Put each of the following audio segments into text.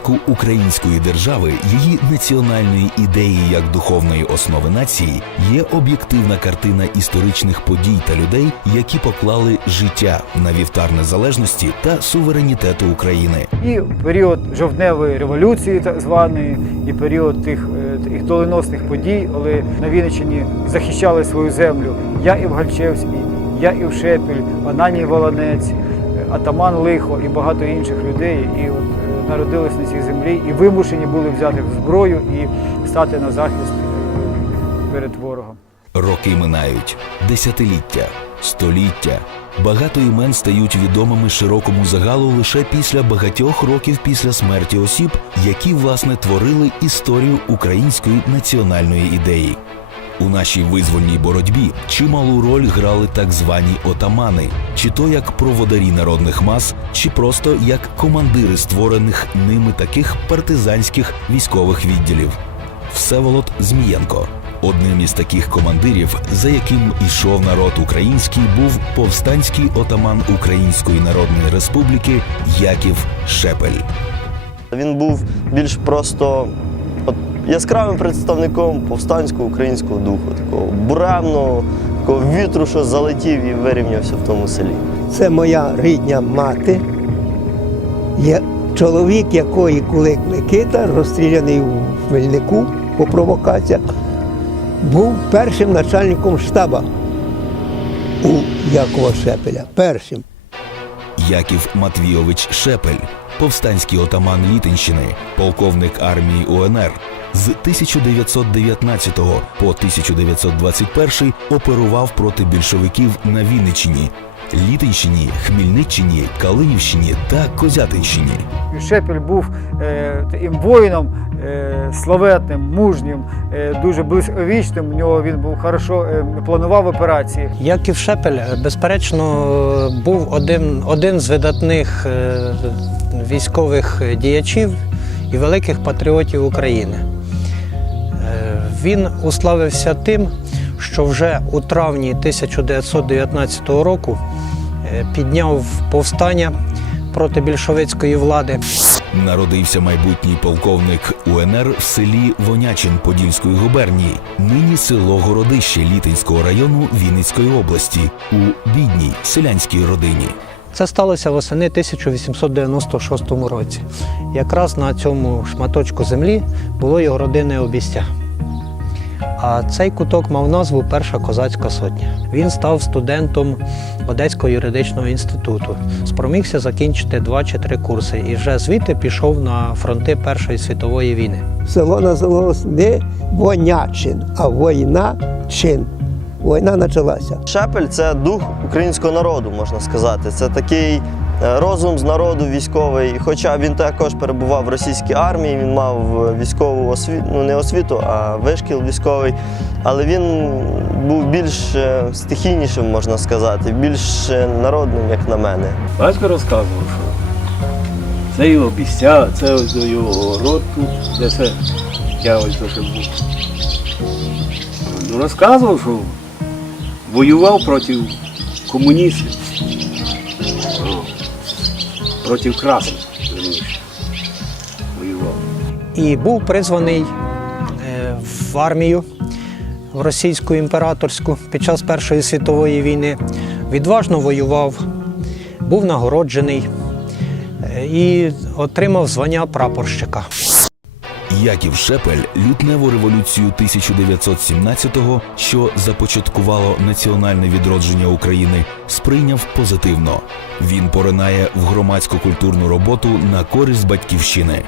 початку української держави, її національної ідеї як духовної основи нації, є об'єктивна картина історичних подій та людей, які поклали життя на вівтар незалежності та суверенітету України. І період жовтневої революції, так званої, і період тих, е, тих доленосних подій, коли на Вінниччині захищали свою землю Яїв Гальчевський, Яїв Шепель, Ананій Волонець, Атаман Лихо і багато інших людей. І от е, народились на цій землі і вимушені були взяти зброю і стати на захист е, перед ворогом. Роки минають, десятиліття, століття. Багато імен стають відомими широкому загалу лише після багатьох років після смерті осіб, які власне творили історію української національної ідеї. У нашій визвольній боротьбі чималу роль грали так звані отамани, чи то як проводарі народних мас, чи просто як командири створених ними таких партизанських військових відділів. Всеволод Змієнко. Одним із таких командирів, за яким ішов народ український, був повстанський отаман Української Народної Республіки Яків Шепель. Він був більш просто яскравим представником повстанського українського духу, такого буремного, такого вітру, що залетів і вирівнявся в тому селі. Це моя рідня мати. Є чоловік, якої Кулик Микита, розстріляний у Хмельнику по провокаціях, був першим начальником штаба у Якова Шепеля. Першим. Яків Матвійович Шепель, повстанський отаман Літинщини, полковник армії УНР. З 1919 по 1921 оперував проти більшовиків на Вінниччині, Літинщині, Хмельниччині, Калинівщині та Козятинщині. Шепель був е, таким воїном е, славетним, мужнім, е, дуже близьковічним. У нього він був хорошо е, планував операції. Яків Шепель, безперечно, був один, один з видатних е, військових діячів і великих патріотів України. Він уславився тим, що вже у травні 1919 року е, підняв повстання проти більшовицької влади. Народився майбутній полковник УНР в селі Вонячин Подільської губернії, нині село Городище Літинського району Вінницької області у бідній селянській родині. Це сталося восени 1896 році. Якраз на цьому шматочку землі було його родинне обістя. А цей куток мав назву Перша козацька сотня. Він став студентом Одеського юридичного інституту. Спромігся закінчити два чи три курси і вже звідти пішов на фронти Першої світової війни. Село називалось не Вонячин, а війна чин. Війна почалася. Шепель це дух українського народу, можна сказати. Це такий е, розум з народу військовий. Хоча він також перебував в російській армії, він мав військову освіту, ну не освіту, а вишкіл військовий. Але він був більш е, стихійнішим, можна сказати, більш е, народним, як на мене. Батько розказував, що це його місця, це ось до його город тут, де це я ось ще був. Ну, розказував, що воював проти комуністів. Проти красних. Воював. і був призваний е, в армію в російську імператорську під час Першої світової війни. Відважно воював, був нагороджений е, і отримав звання прапорщика. Яків Шепель лютневу революцію 1917-го, що започаткувало національне відродження України, сприйняв позитивно. Він поринає в громадську культурну роботу на користь батьківщини.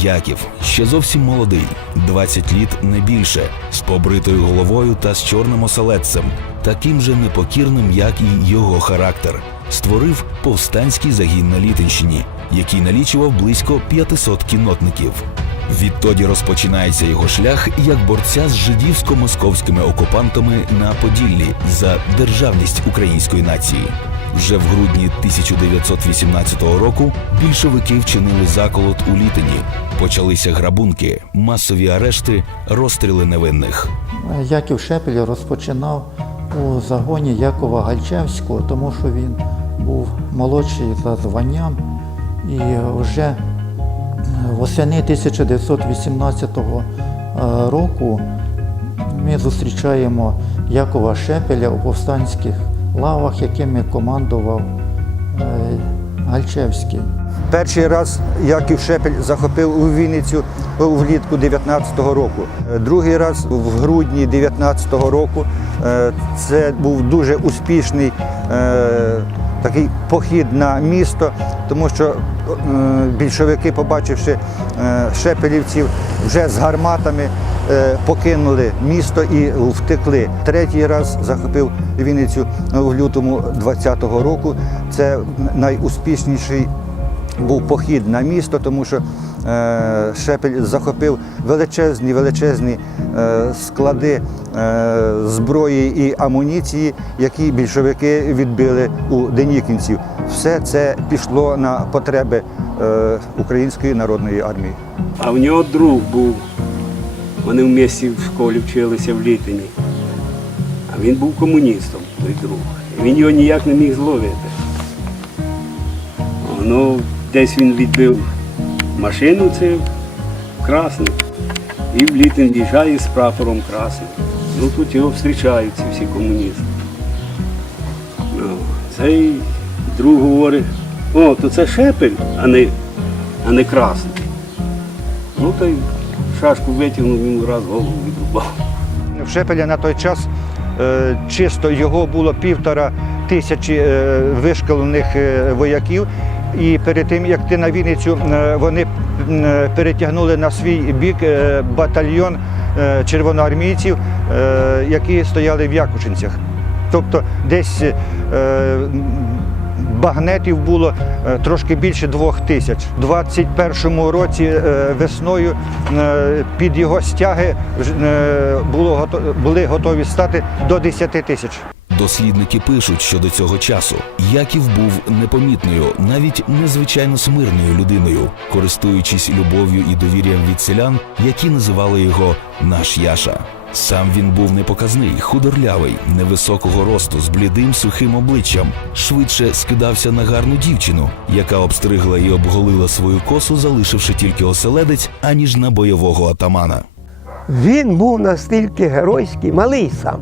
Яків ще зовсім молодий, 20 літ не більше, з побритою головою та з чорним оселедцем, таким же непокірним, як і його характер. Створив повстанський загін на Літинщині, який налічував близько 500 кіннотників. Відтоді розпочинається його шлях як борця з жидівсько-московськими окупантами на Поділлі за державність української нації. Вже в грудні 1918 року більшовики вчинили заколот у Літині. Почалися грабунки, масові арешти, розстріли невинних. Яків Шепель розпочинав у загоні Якова Гальчевського, тому що він був молодший за званням і вже Восени 1918 е, року ми зустрічаємо Якова Шепеля у повстанських лавах, якими командував е, Гальчевський. Перший раз Яків Шепель захопив у Вінницю влітку 19-го року. Е, Другий раз в грудні 19-го року. Це був дуже успішний такий похід на місто, тому що е, більшовики, побачивши е, шепелівців вже з гарматами, е, покинули місто і втекли. Третій раз захопив Вінницю в лютому 20-го року. Це найуспішніший був похід на місто, тому що Шепель захопив величезні величезні е, склади е, зброї і амуніції, які більшовики відбили у Денікінців. Все це пішло на потреби е, Української народної армії. А в нього друг був. Вони в місті в школі вчилися в Літині. А він був комуністом, той друг. Він його ніяк не міг зловити. Ну, десь він відбив машину цю красну і в Літин в'їжджає з прапором красним. Ну тут його зустрічають ці всі комуністи. Ну, цей друг говорить, о, то це шепель, а не, а не красний. Ну та й шашку витягнув, йому раз голову відрубав. В Шепеля на той час е, чисто його було півтора тисячі е, вишколених е, вояків. І перед тим, як ти на Вінницю, е, вони е, перетягнули на свій бік е, батальйон червоноармійців, які стояли в Якушинцях. Тобто десь багнетів було трошки більше двох тисяч. У 21-му році весною під його стяги були готові стати до 10 тисяч. Дослідники пишуть, що до цього часу Яків був непомітною, навіть незвичайно смирною людиною, користуючись любов'ю і довір'ям від селян, які називали його наш Яша. Сам він був непоказний, худорлявий, невисокого росту, з блідим сухим обличчям, швидше скидався на гарну дівчину, яка обстригла і обголила свою косу, залишивши тільки оселедець, аніж на бойового атамана. Він був настільки геройський, малий сам,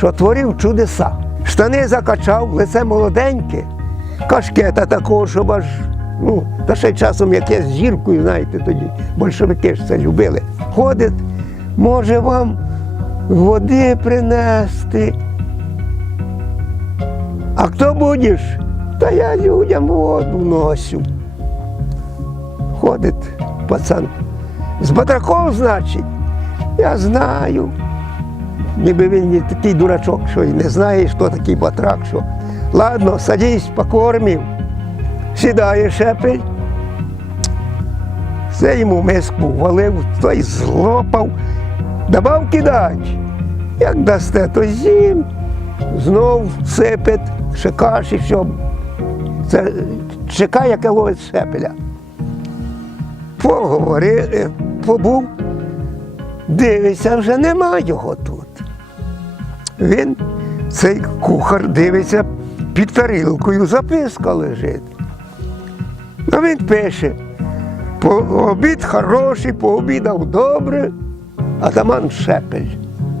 що творив чудеса. Штани закачав, лице молоденьке, кашкета такого, щоб аж, ну, та ще часом якесь з зіркою, знаєте, тоді большевики ж це любили. Ходить, може вам води принести. А хто будеш? Та я людям воду носю. Ходить пацан. З батраком, значить, я знаю. Ніби він не такий дурачок, що і не знає, що такий батрак, що. Ладно, садись, покормів. Сідає шепель. Все йому миску валив, той злопав, давав кидать. Як дасте, то з'їм, знов сипить, ще каші, щоб. Це чекає, яке ловить шепеля. Поговорили, побув, дивиться, вже нема його тут. Він, цей кухар, дивиться, під тарілкою записка лежить. А він пише, по обід хороший, пообідав добре, атаман Шепель.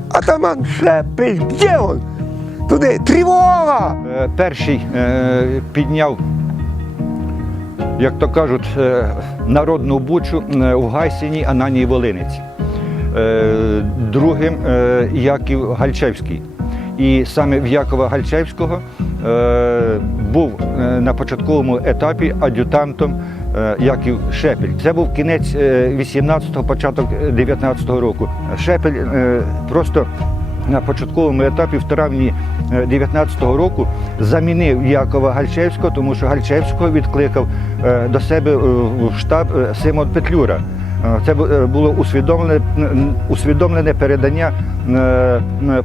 Атаман Шепель, де він? Туди тривога! Е, Перший е, підняв, як то кажуть, е, народну бучу в Гайсіні Ананії Волиниці. Е, Другим е, Яків Гальчевський. І саме в Якова Гальчевського е, був на початковому етапі ад'ютантом Яків Шепель. Це був кінець 18-го, початок 19-го року. Шепель просто на початковому етапі в травні 19-го року замінив Якова Гальчевського, тому що Гальчевського відкликав до себе в штаб Симон Петлюра. Е, Це е, було усвідомлене, усвідомлене передання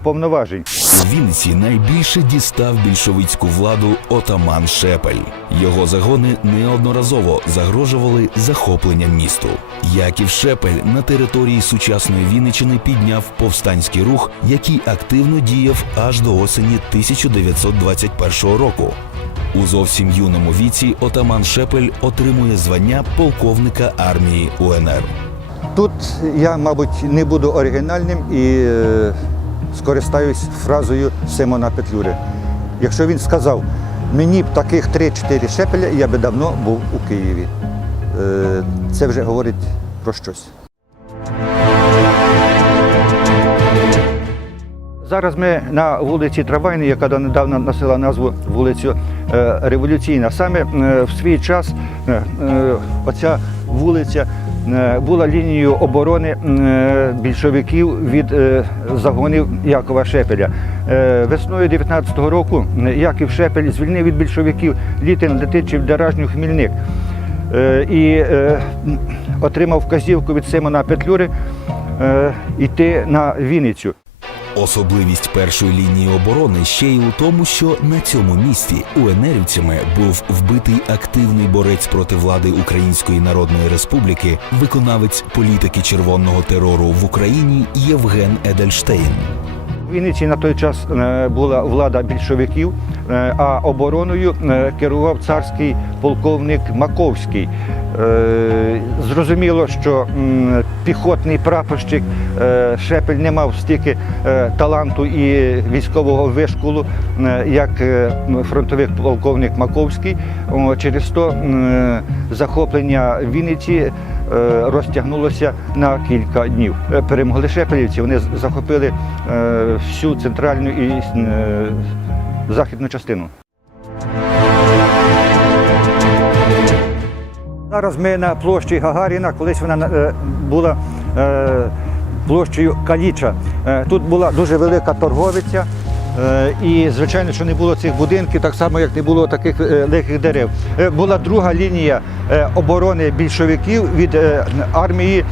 повноважень. У Вінниці найбільше дістав більшовицьку владу отаман Шепель. Його загони неодноразово загрожували захопленням місту. Яків Шепель на території сучасної Вінничини підняв повстанський рух, який активно діяв аж до осені 1921 року. У зовсім юному віці отаман Шепель отримує звання полковника армії УНР. Тут я, мабуть, не буду оригінальним і е, скористаюсь фразою Симона Петлюри. Якщо він сказав, мені б таких 3-4 шепеля, я би давно був у Києві. Е, це вже говорить про щось. Зараз ми на вулиці Трамвайній, яка донедавна носила назву вулицю е, Революційна. Саме е, в свій час е, оця вулиця була лінією оборони більшовиків від загонів Якова Шепеля. Весною 19-го року Яків Шепель звільнив від більшовиків Літин, Летичів, Деражню, Хмільник. І отримав вказівку від Симона Петлюри йти на Вінницю. Особливість першої лінії оборони ще й у тому, що на цьому місці УНРівцями був вбитий активний борець проти влади Української Народної Республіки, виконавець політики червоного терору в Україні Євген Едельштейн. Вінниці на той час е, була влада більшовиків, е, а обороною е, керував царський полковник Маковський. Зрозуміло, що піхотний прапорщик Шепель не мав стільки таланту і військового вишколу, як фронтовик полковник Маковський. Через то захоплення Вінниці розтягнулося на кілька днів. Е, Перемогли шепелівці, вони захопили е, всю центральну і е, західну частину. Зараз ми на площі Гагаріна, колись вона е, була е, площею Каліча. Е, Тут була дуже велика торговиця. Е, І, звичайно, що не було цих будинків, так само, як не було таких е, лихих дерев. Е, Була друга лінія оборони більшовиків від армії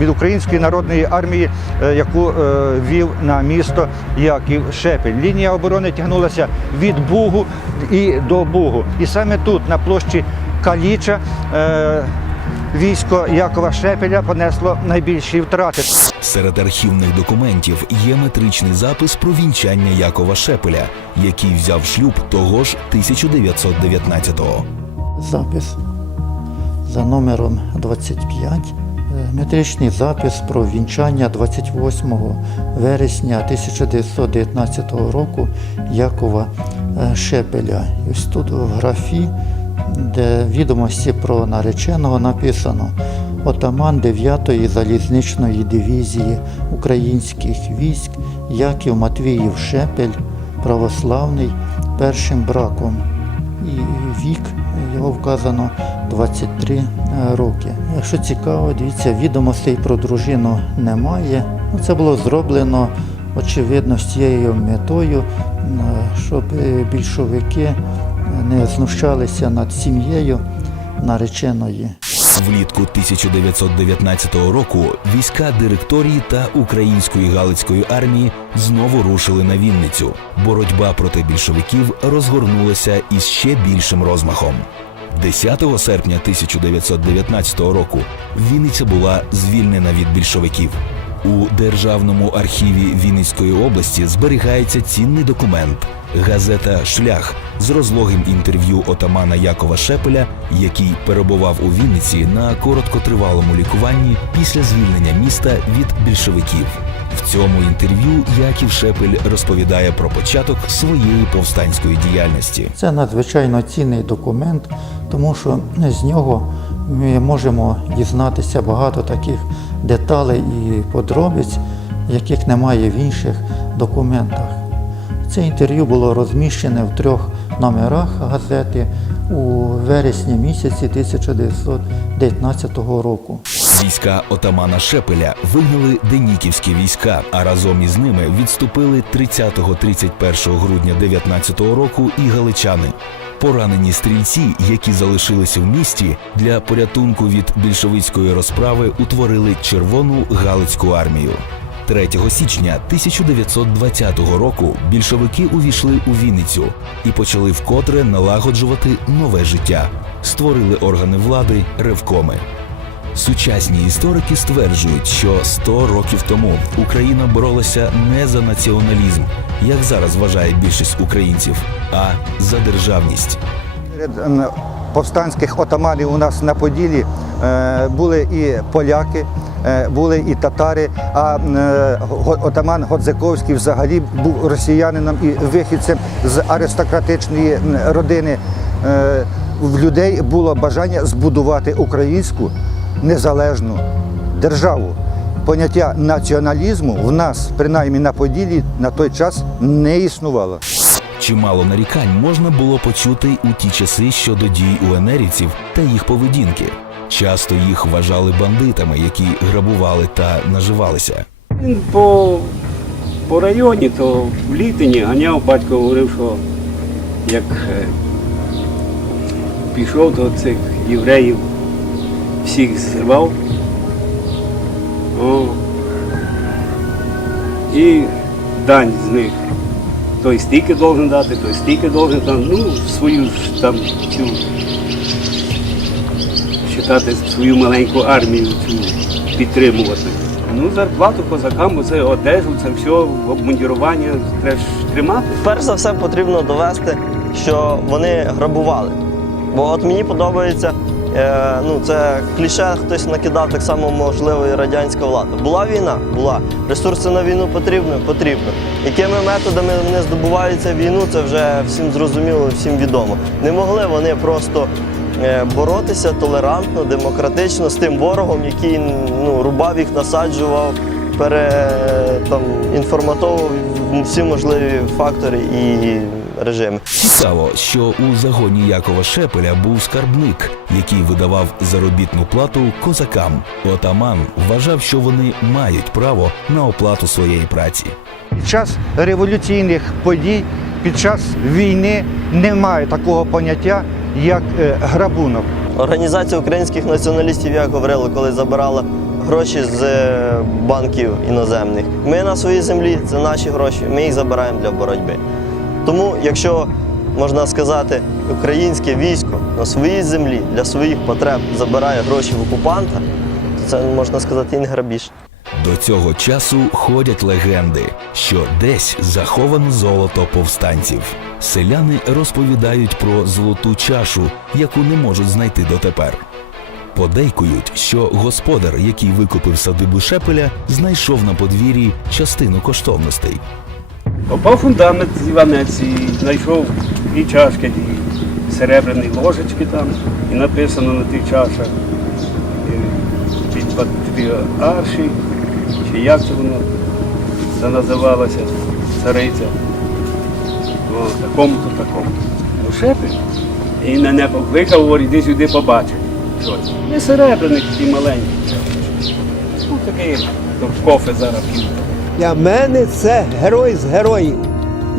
від Української народної армії, яку вів на місто Яків Шепель. Лінія оборони тягнулася від Бугу і до Бугу. І саме тут, на площі Каліча, військо Якова Шепеля понесло найбільші втрати. Серед архівних документів є метричний запис про вінчання Якова Шепеля, який взяв шлюб того ж 1919-го. запис за номером 25. Е, Метричний запис про вінчання 28 вересня 1919 року Якова е, Шепеля. І ось тут в графі, де відомості про нареченого написано отаман 9-ї залізничної дивізії українських військ Яків Матвіїв Шепель, православний, першим браком і вік його вказано 23 роки. Якщо цікаво, дивіться, відомостей про дружину немає. Ну, Це було зроблено, очевидно, з тією метою, щоб е, більшовики не знущалися над сім'єю нареченої. Влітку 1919 року війська директорії та української галицької армії знову рушили на Вінницю. Боротьба проти більшовиків розгорнулася із ще більшим розмахом. 10 серпня 1919 року Вінниця була звільнена від більшовиків. У Державному архіві Вінницької області зберігається цінний документ газета Шлях з розлогим інтерв'ю отамана Якова Шепеля, який перебував у Вінниці на короткотривалому лікуванні після звільнення міста від більшовиків. В цьому інтерв'ю Яків Шепель розповідає про початок своєї повстанської діяльності. Це надзвичайно цінний документ, тому що з нього ми можемо дізнатися багато таких деталей і подробиць, яких немає в інших документах. Це інтерв'ю було розміщене в трьох номерах газети у вересні місяці 1919 року. Війська отамана Шепеля вигнали деніківські війська, а разом із ними відступили 30-31 грудня 19-го року і галичани. Поранені стрільці, які залишилися в місті, для порятунку від більшовицької розправи утворили Червону Галицьку армію. 3 січня 1920 року більшовики увійшли у Вінницю і почали вкотре налагоджувати нове життя. Створили органи влади ревкоми. Сучасні історики стверджують, що 100 років тому Україна боролася не за націоналізм, як зараз вважає більшість українців, а за державність. Серед повстанських отаманів у нас на Поділі е, були і поляки, е, були і татари, а е, отаман Годзиковський взагалі був росіянином і вихідцем з аристократичної родини. Е, В людей було бажання збудувати українську незалежну державу. Поняття націоналізму в нас, принаймні на Поділі, на той час не існувало. Чимало нарікань можна було почути у ті часи щодо дій уенерівців та їх поведінки. Часто їх вважали бандитами, які грабували та наживалися. Він по, по районі, то в літині ганяв, батько говорив, що як е, пішов, то цих євреїв всіх зривав. О. І дань з них. Той стільки должен дати, той стільки должен там, ну, свою там цю считати свою маленьку армію цю підтримувати. Ну, зарплату козакам, оце одежу, це все, обмундірування треба ж тримати. Перш за все потрібно довести, що вони грабували. Бо от мені подобається, е, ну це кліше хтось накидав так само можливо і радянська влада. Була війна, була. Ресурси на війну потрібно, потрібно. Якими методами вони здобувають цю війну, це вже всім зрозуміло, всім відомо. Не могли вони просто боротися толерантно, демократично з тим ворогом, який ну, рубав їх, насаджував, пере, там, інформатовував всі можливі фактори і режими. Цікаво, що у загоні Якова Шепеля був скарбник, який видавав заробітну плату козакам. Отаман вважав, що вони мають право на оплату своєї праці. Під час революційних подій, під час війни немає такого поняття, як е, грабунок. Організація українських націоналістів, як говорили, коли забирала гроші з е, банків іноземних. Ми на своїй землі, це наші гроші, ми їх забираємо для боротьби. Тому, якщо можна сказати, українське військо на своїй землі для своїх потреб забирає гроші в окупанта, то це можна сказати і не грабіж. До цього часу ходять легенди, що десь заховано золото повстанців. Селяни розповідають про золоту чашу, яку не можуть знайти дотепер. Подейкують, що господар, який викупив садибу Шепеля, знайшов на подвір'ї частину коштовностей. Попав фундамент з Іванець і знайшов і чашки, і серебряні ложечки там, і написано на тих чашах і під патріарші, чи як це воно це називалося, цариця. О, такому-то такому. Ну. І мене покликав, говорить, іди сюди побачив. Щось. Не серебряний, такий маленький. Ну, такий, то кофе зараз. Для мене це герой з героїв.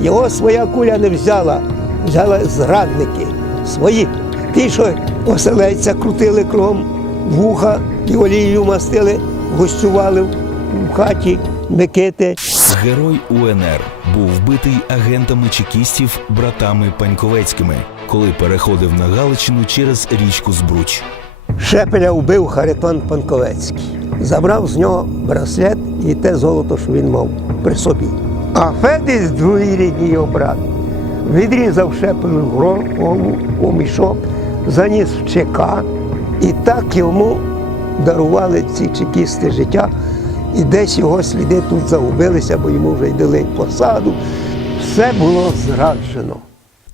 Його своя куля не взяла, взяли зрадники свої. Ті, що оселедця крутили кругом вуха і олією мастили, гостювали в хаті Микити. Герой УНР був вбитий агентами чекістів братами Паньковецькими, коли переходив на Галичину через річку Збруч. Шепеля вбив Харитон Панковецький. Забрав з нього браслет і те золото, що він мав при собі. А Федис, двоюрідний його брат, відрізав Шепелю голову у мішок, заніс в ЧК, і так йому дарували ці чекісти життя. І десь його сліди тут загубилися, бо йому вже й дали посаду. Все було зраджено.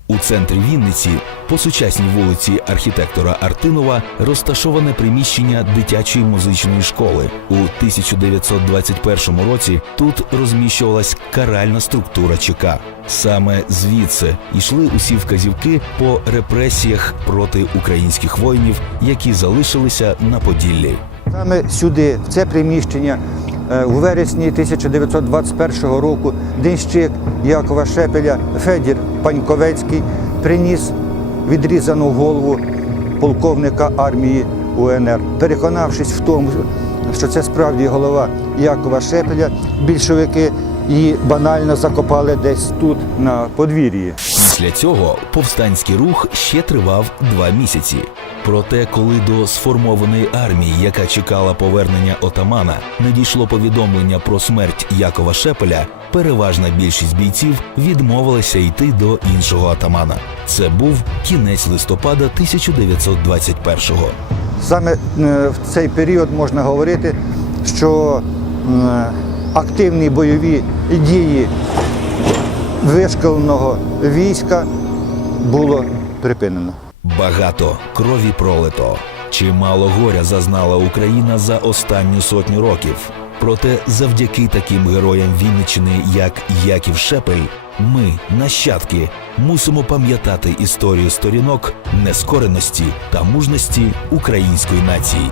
У центрі Вінниці, по сучасній вулиці архітектора Артинова, розташоване приміщення дитячої музичної школи. У 1921 році тут розміщувалась каральна структура ЧК. Саме звідси йшли усі вказівки по репресіях проти українських воїнів, які залишилися на Поділлі. Саме сюди, в це приміщення, е, у вересні 1921 року денщик Якова Шепеля Федір Паньковецький приніс відрізану голову полковника армії УНР. Переконавшись в тому, що це справді голова Якова Шепеля, більшовики і банально закопали десь тут на подвір'ї. Після цього повстанський рух ще тривав два місяці. Проте, коли до сформованої армії, яка чекала повернення отамана, надійшло повідомлення про смерть Якова Шепеля, переважна більшість бійців відмовилася йти до іншого атамана. Це був кінець листопада 1921-го. Саме е, в цей період можна говорити, що активні бойові дії вишколеного війська було припинено. Багато крові пролито. Чимало горя зазнала Україна за останню сотню років. Проте, завдяки таким героям Вінниччини, як Яків Шепель, ми, нащадки, мусимо пам'ятати історію сторінок нескореності та мужності української нації.